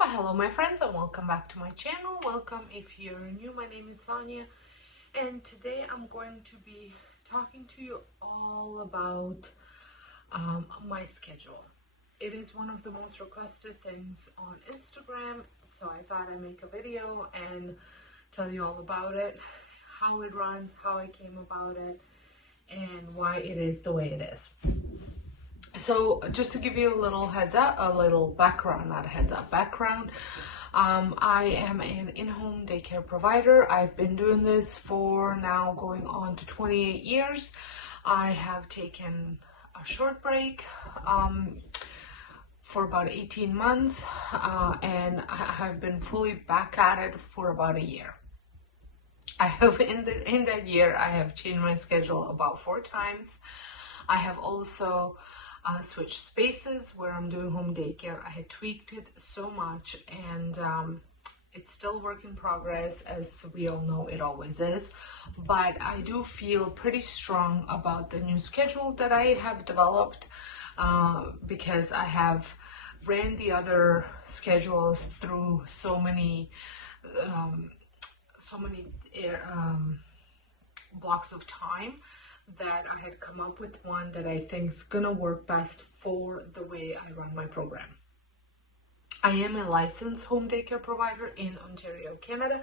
Well, hello my friends and welcome back to my channel. Welcome if you're new. My name is Sonia and today I'm going to be talking to you all about my schedule. It is one of the most requested things on Instagram, so I thought I'd make a video and tell you all about it, how it runs, how I came about it, and why it is the way it is. So just to give you a little heads up, a little background, not a heads up, background. I am an in-home daycare provider. I've been doing this for now going on to 28 years. I have taken a short break for about 18 months and I have been fully back at it for about a year. I have in that year I have changed my schedule about 4 times. I have also switched spaces where I'm doing home daycare. I had tweaked it so much and it's still work in progress, as we all know it always is, but I do feel pretty strong about the new schedule that I have developed because I have ran the other schedules through so many blocks of time that I had come up with one that I think is gonna work best for the way I run my program. I am a licensed home daycare provider in Ontario, Canada.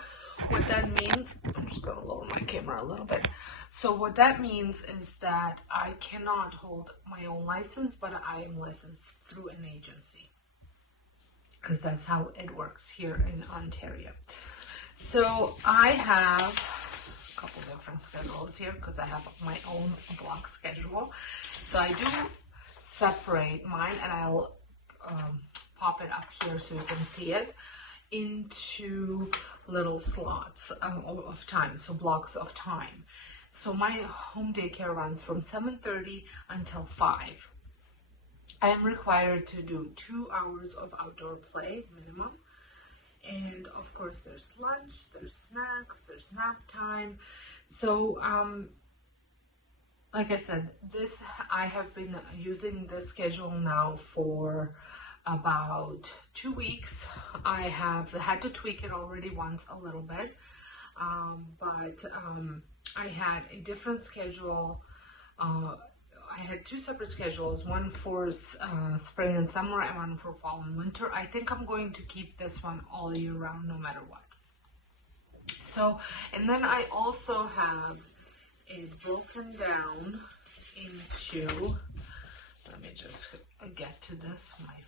What that means, I'm just gonna lower my camera a little bit. So what that means is that I cannot hold my own license, but I am licensed through an agency, because that's how it works here in Ontario. So I have a couple different schedules here because I have my own block schedule. So I do separate mine, and I'll pop it up here so you can see it, into little slots of time, so blocks of time. So my home daycare runs from 7:30 until 5. I am required to do 2 hours of outdoor play minimum. And of course there's lunch, there's snacks, there's nap time. So like I said, I have been using this schedule now for about 2 weeks. I have had to tweak it already once a little bit, but I had a different schedule. I had 2 separate schedules, one for spring and summer and one for fall and winter. I think I'm going to keep this one all year round no matter what. So, and then I also have it broken down into, let me just get to this, my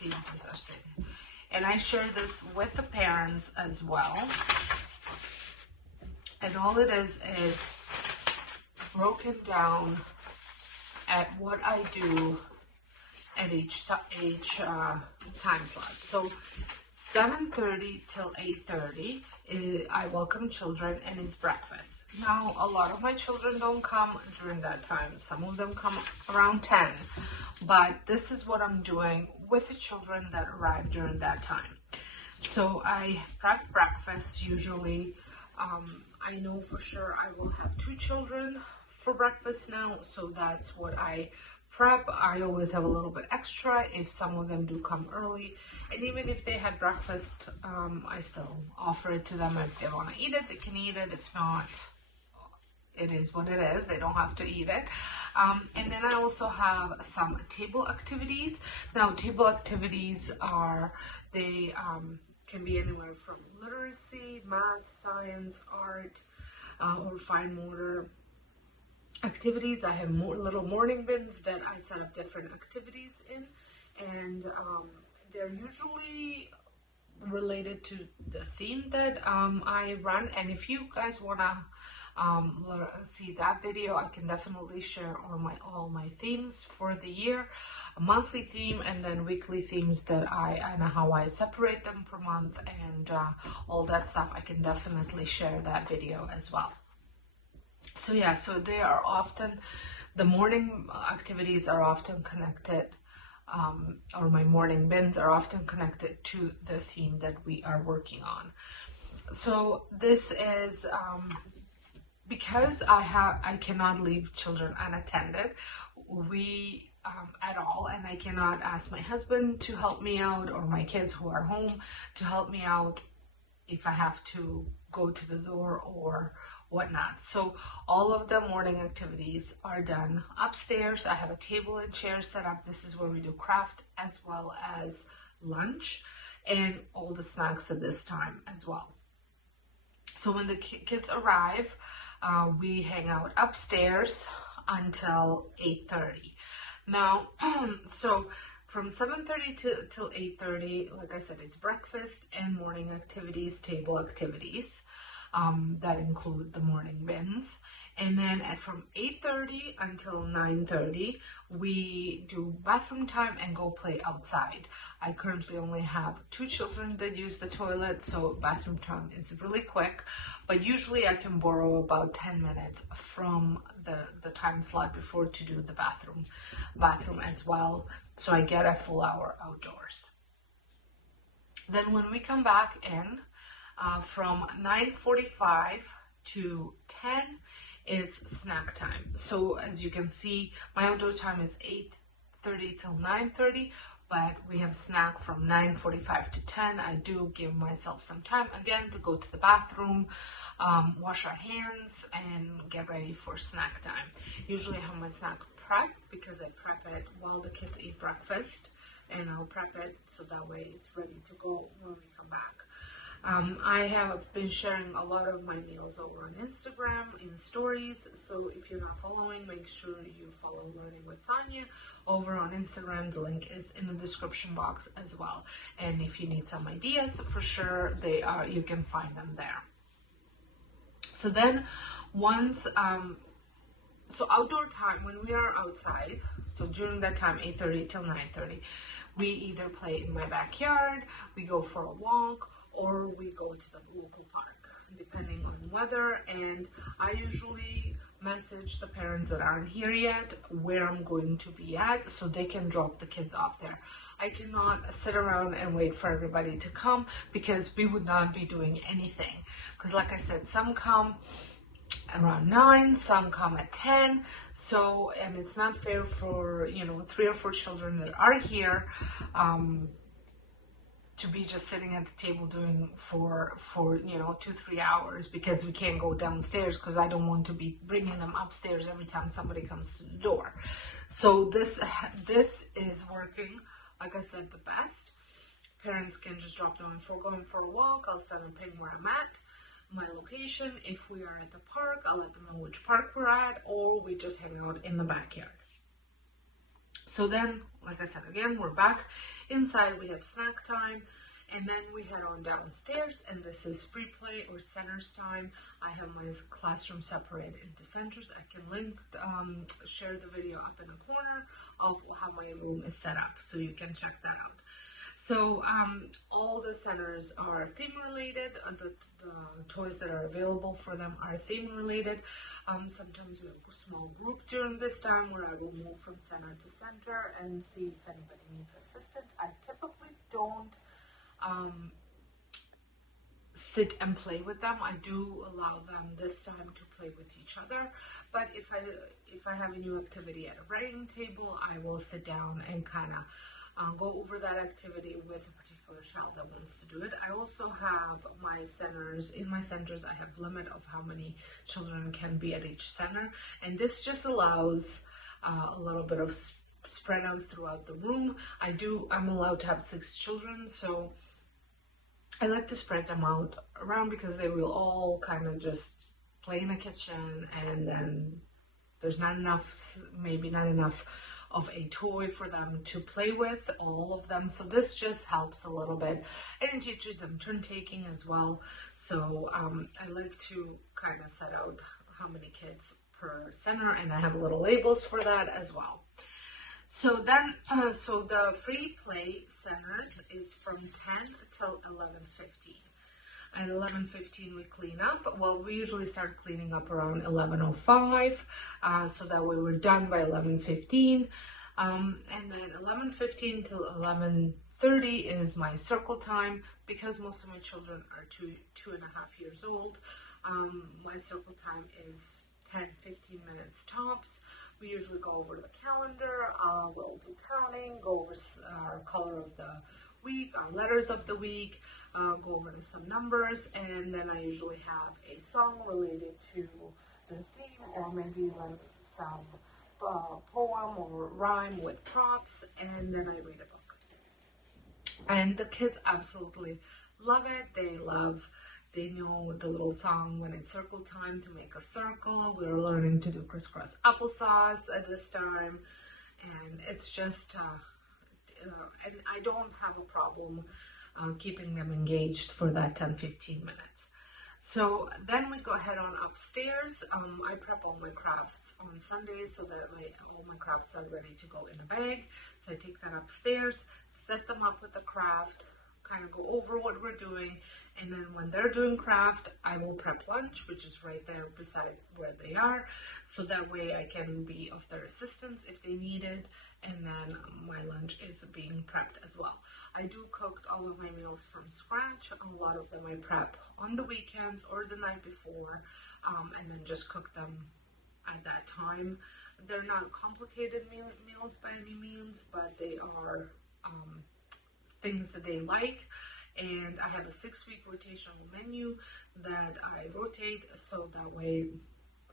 pages are saying, and I share this with the parents as well. And all it is broken down at what I do at each time slot. So 7:30 till 8:30 I welcome children and it's breakfast. Now a lot of my children don't come during that time. Some of them come around 10, but this is what I'm doing with the children that arrive during that time. So I prep breakfast usually. I know for sure I will have 2 children for breakfast now, so that's what I prep. I always have a little bit extra if some of them do come early, and even if they had breakfast, I still offer it to them. If they want to eat it, they can eat it. If not, it is what it is. They don't have to eat it. And then I also have some table activities. Now table activities are, they can be anywhere from literacy, math, science, art, or fine motor activities. I have little morning bins that I set up different activities in, and they're usually related to the theme that I run. And if you guys want to see that video, I can definitely share all my themes for the year, a monthly theme and then weekly themes that and how I separate them per month, and all that stuff. I can definitely share that video as well. So yeah, so they are often, the morning activities are often connected, or my morning bins are often connected to the theme that we are working on. So this is, because I cannot leave children unattended, we at all, and I cannot ask my husband to help me out or my kids who are home to help me out if I have to go to the door or whatnot. So all of the morning activities are done upstairs. I have a table and chair set up. This is where we do craft as well as lunch and all the snacks at this time as well. So when the kids arrive, we hang out upstairs until 8:30. Now, so from 7:30 till 8:30, like I said, it's breakfast and morning activities, table activities that include the morning bins. And then from 8:30 until 9:30, we do bathroom time and go play outside. I currently only have 2 children that use the toilet, so bathroom time is really quick. But usually I can borrow about 10 minutes from the time slot before to do the bathroom as well. So I get a full hour outdoors. Then when we come back in, from 9:45 to 10 is snack time. So as you can see, my outdoor time is 8:30 till 9:30, but we have snack from 9:45 to 10. I do give myself some time again to go to the bathroom, wash our hands, and get ready for snack time. Usually I have my snack prep because I prep it while the kids eat breakfast, and I'll prep it so that way it's ready to go when we come back. I have been sharing a lot of my meals over on Instagram in stories, so if you're not following, make sure you follow Learning with Sonja over on Instagram. The link is in the description box as well, and if you need some ideas, for sure you can find them there. So then once so outdoor time, when we are outside, so during that time 8:30 till 9:30, we either play in my backyard, we go for a walk, or we go to the local park, depending on weather. And I usually message the parents that aren't here yet where I'm going to be at so they can drop the kids off there. I cannot sit around and wait for everybody to come because we would not be doing anything. Because like I said, some come around 9, some come at 10. So, and it's not fair for, 3 or 4 children that are here, to be just sitting at the table doing for 2-3 hours because we can't go downstairs because I don't want to be bringing them upstairs every time somebody comes to the door. So this is working, like I said, the best. Parents can just drop them before going for a walk. I'll send a ping where I'm at, my location. If we are at the park, I'll let them know which park we're at, or we just hang out in the backyard. So then, like I said, again, we're back inside, we have snack time, and then we head on downstairs, and this is free play or centers time. I have my classroom separated into centers. I can share the video up in the corner of how my room is set up, so you can check that out. So all the centers are theme related. The toys that are available for them are theme related. Sometimes we have a small group during this time where I will move from center to center and see if anybody needs assistance. I typically don't sit and play with them. I do allow them this time to play with each other, but if I have a new activity at a writing table, I will sit down and kind of go over that activity with a particular child that wants to do it. I also have my centers. In my centers, I have limit of how many children can be at each center, and this just allows a little bit of spread out throughout the room. I'm allowed to have 6 children, so I like to spread them out around because they will all kind of just play in the kitchen, and then there's maybe not enough of a toy for them to play with, all of them. So this just helps a little bit, and it teaches them turn taking as well. So I like to kind of set out how many kids per center, and I have little labels for that as well. So then, so the free play centers is from 10 till 11:15. At 11:15 we clean up. Well, we usually start cleaning up around 11:05, so that way we're done by 11:15. And then 11:15 till 11:30 is my circle time. Because most of my children are 2.5 years old, my circle time is 10-15 minutes tops. We usually go over the calendar, we'll do counting, go over our color of the week, our letters of the week, go over some numbers, and then I usually have a song related to the theme, or maybe like some poem or rhyme with props, and then I read a book. And the kids absolutely love it. They know the little song when it's circle time to make a circle. We're learning to do crisscross applesauce at this time. And it's just, and I don't have a problem keeping them engaged for that 10-15 minutes. So then we go ahead on upstairs. I prep all my crafts on Sundays so that all my crafts are ready to go in a bag. So I take that upstairs, set them up with the craft, kind of go over what we're doing, and then when they're doing craft, I will prep lunch, which is right there beside where they are, so that way I can be of their assistance if they need it, and then my lunch is being prepped as well. I do cook all of my meals from scratch. A lot of them I prep on the weekends or the night before, and then just cook them at that time. They're not complicated meals by any means, but they are things that they like. And I have a 6-week rotational menu that I rotate, so that way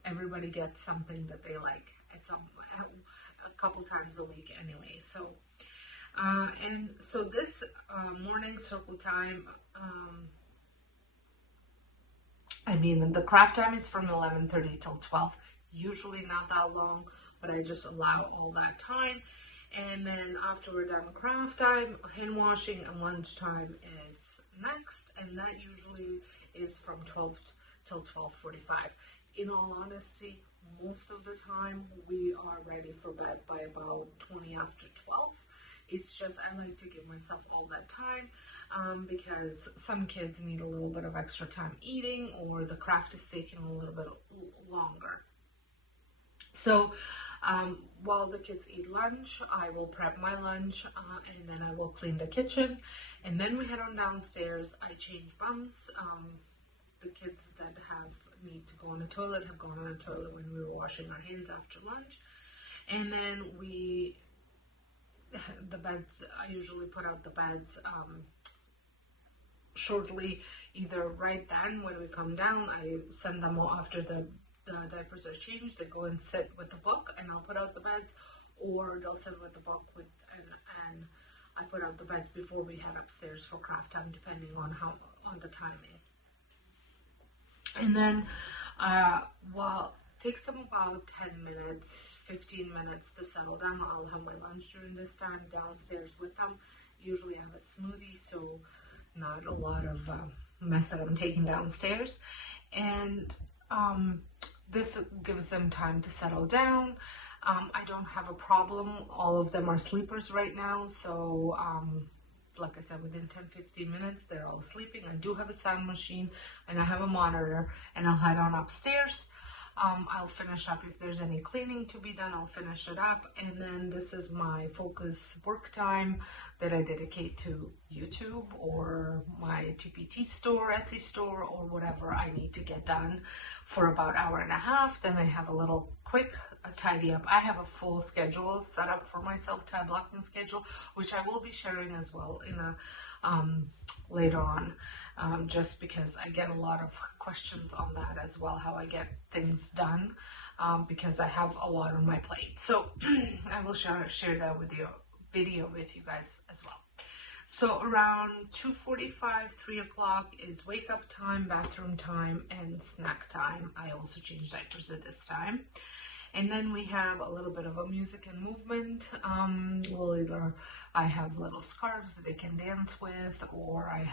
everybody gets something that they like at a couple times a week anyway. So and so this morning circle time, I mean, the craft time is from 11:30 till 12, usually not that long, but I just allow all that time. And then after we're done craft time, hand washing and lunchtime is next, and that usually is from 12 till 12:45. In all honesty, most of the time we are ready for bed by about 20 after 12. It's just I like to give myself all that time because some kids need a little bit of extra time eating, or the craft is taking a little bit longer. So while the kids eat lunch, I will prep my lunch, and then I will clean the kitchen, and then we head on downstairs. I change bunts. The kids that need to go on the toilet have gone on the toilet when we were washing our hands after lunch. And then the beds, I usually put out the beds shortly, either right then when we come down. I send them all after the diapers are changed. They go and sit with the book, and I'll put out the beds, or they'll sit with the book and I put out the beds before we head upstairs for craft time, depending on the timing. And then well, it takes them about 10 minutes, 15 minutes to settle down. I'll have my lunch during this time downstairs with them. Usually I have a smoothie, so not a lot of mess that I'm taking downstairs. And this gives them time to settle down. I don't have a problem. All of them are sleepers right now, so like I said, within 10-15 minutes they're all sleeping. I do have a sound machine and I have a monitor, and I'll head on upstairs. I'll finish up if there's any cleaning to be done. I'll finish it up, and then this is my focus work time that I dedicate to YouTube or my TPT store, Etsy store, or whatever I need to get done for about an hour and a half. Then I have a little quick tidy up. I have a full schedule set up for myself, time blocking schedule, which I will be sharing as well in a later on, just because I get a lot of questions on that as well, how I get things done, because I have a lot on my plate. So I will share that video with you guys as well. So around 2:45, 3 o'clock is wake up time, bathroom time, and snack time. I also change diapers at this time. And then we have a little bit of a music and movement. I have little scarves that they can dance with, or I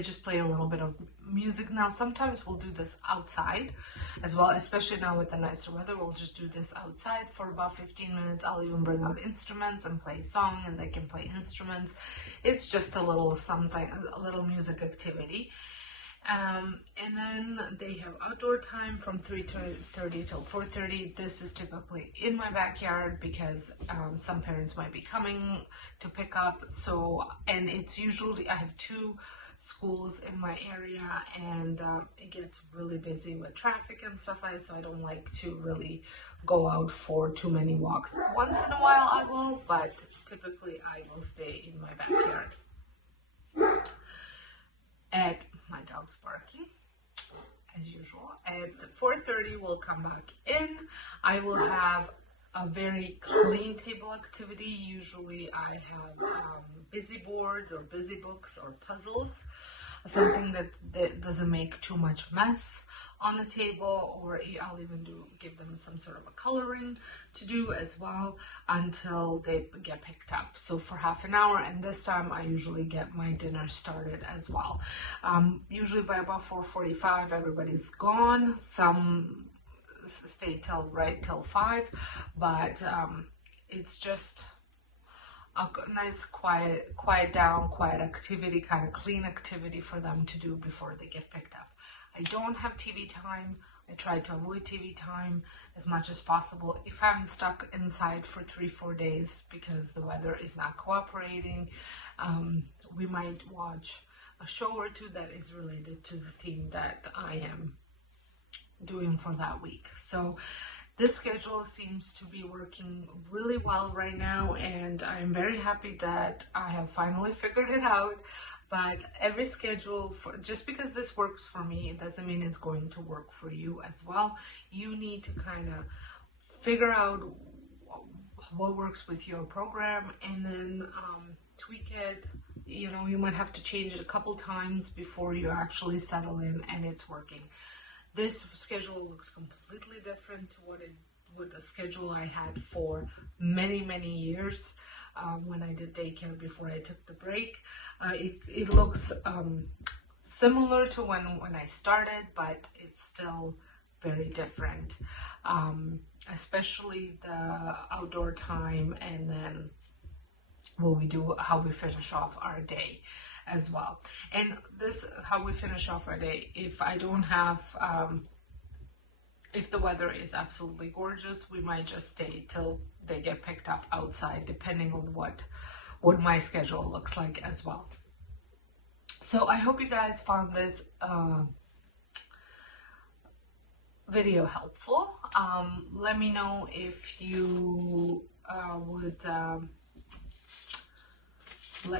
just play a little bit of music. Now, sometimes we'll do this outside as well, especially now with the nicer weather. We'll just do this outside for about 15 minutes. I'll even bring out instruments and play a song, and they can play instruments. It's just a little something, a little music activity. And then they have outdoor time from 3:30 till 4:30. This is typically in my backyard because some parents might be coming to pick up. So, and it's usually, I have 2 schools in my area, and it gets really busy with traffic and stuff like that, so I don't like to really go out for too many walks. Once in a while I will, but typically I will stay in my backyard. And my dog's barking as usual. At 4:30 we'll come back in. I will have a very clean table activity. Usually I have busy boards or busy books or puzzles, something that doesn't make too much mess on the table, or I'll even give them some sort of a coloring to do as well until they get picked up. So for half an hour, and this time I usually get my dinner started as well. Usually by about 4:45 everybody's gone. Some stay till 5, but it's just a nice quiet down, quiet activity, kind of clean activity for them to do before they get picked up. I don't have TV time. I try to avoid TV time as much as possible. If I'm stuck inside for 3-4 days because the weather is not cooperating, we might watch a show or two that is related to the theme that I am doing for that week. So this schedule seems to be working really well right now, and I'm very happy that I have finally figured it out. But every schedule, just because this works for me, it doesn't mean it's going to work for you as well. You need to kind of figure out what works with your program, and then tweak it. You know, you might have to change it a couple times before you actually settle in and it's working. This schedule looks completely different to what the schedule I had for many years when I did daycare before I took the break. It looks similar to when I started, but it's still very different, especially the outdoor time, and then how we finish off our day as well. And this, how we finish off our day, if I don't have if the weather is absolutely gorgeous, we might just stay till they get picked up outside, depending on what my schedule looks like as well. So I hope you guys found this video helpful. Let me know if you would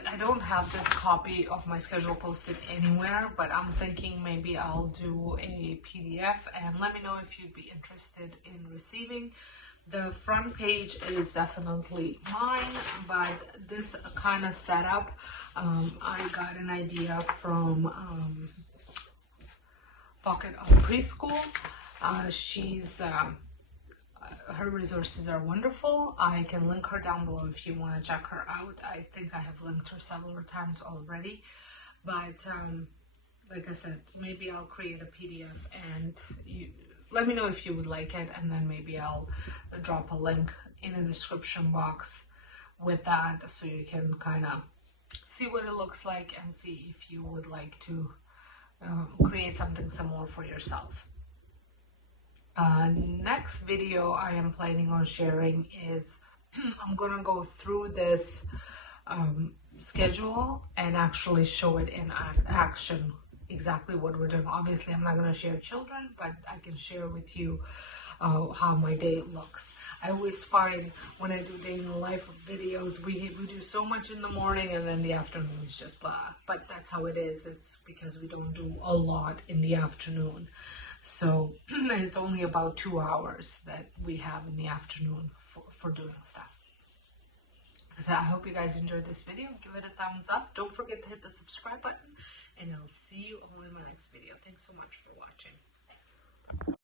I don't have this copy of my schedule posted anywhere, but I'm thinking maybe I'll do a PDF, and let me know if you'd be interested in receiving. The front page is definitely mine, but this kind of setup, I got an idea from Pocket of Preschool. Her resources are wonderful. I can link her down below if you want to check her out. I think I have linked her several times already, but like I said, maybe I'll create a PDF, and you let me know if you would like it, and then maybe I'll drop a link in the description box with that, so you can kind of see what it looks like and see if you would like to create something similar for yourself. Next video I am planning on sharing is I'm gonna go through this schedule and actually show it in action, exactly what we're doing. Obviously I'm not going to share children, but I can share with you how my day looks. I always find when I do day in the life videos, we do so much in the morning, and then the afternoon is just blah. But that's how it is. It's because we don't do a lot in the afternoon. So it's only about 2 hours that we have in the afternoon for doing stuff. So I hope you guys enjoyed this video. Give it a thumbs up. Don't forget to hit the subscribe button, and I'll see you all in my next video. Thanks so much for watching.